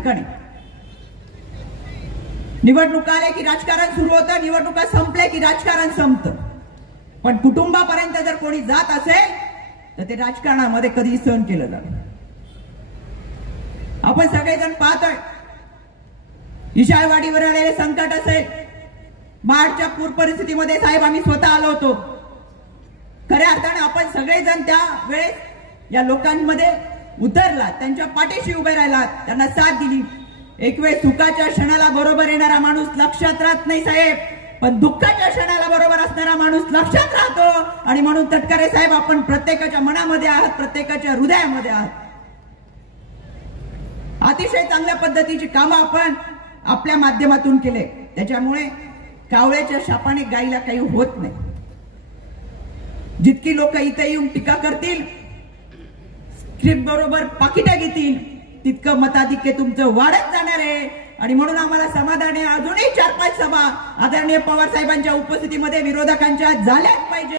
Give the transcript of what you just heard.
ठिकाणी निवडणुका आले की राजकारण सुरू होतं, निवडणुका संपले की राजकारण संपतं. पण कुटुंबापर्यंत जर कोणी जात असेल तर ते राजकारणामध्ये कधी सहन केलं जात. आपण सगळेजण पाहतोय इशाळवाडीवर आलेले संकट असेल, मार्चच्या पूर परिस्थितीमध्ये साहेब आम्ही स्वतः आलो होतो. खऱ्या अर्थाने आपण सगळेजण त्या वेळेस या लोकांमध्ये उतरला, त्यांच्या पाठीशी उभे राहिलात, त्यांना साथ दिली. एक वेळ सुखाच्या क्षणाला बरोबर येणारा माणूस लक्षात राहत नाही साहेब, पण दुःखाच्या क्षणाला बरोबर असणारा माणूस लक्षात राहतो. आणि म्हणून तटकरे साहेब आपण प्रत्येकाच्या मनामध्ये आहात, प्रत्येकाच्या हृदयामध्ये आहात. अतिशय चांगल्या पद्धतीची कामं आपण आपल्या माध्यमातून केले, त्याच्यामुळे कावळ्याच्या शापाने गायीला काही होत नाही. जितकी लोक इथे येऊन टीका करतील, स्क्रिप्ट बरोबर पाकिटा घेतील, तितकं मताधिक्य तुमचं वाढत जाणार आहे. आणि म्हणून आम्हाला समाधान आहे, अजूनही 4-5 सभा आदरणीय पवार साहेबांच्या उपस्थितीमध्ये विरोधकांच्या झाल्याच पाहिजे.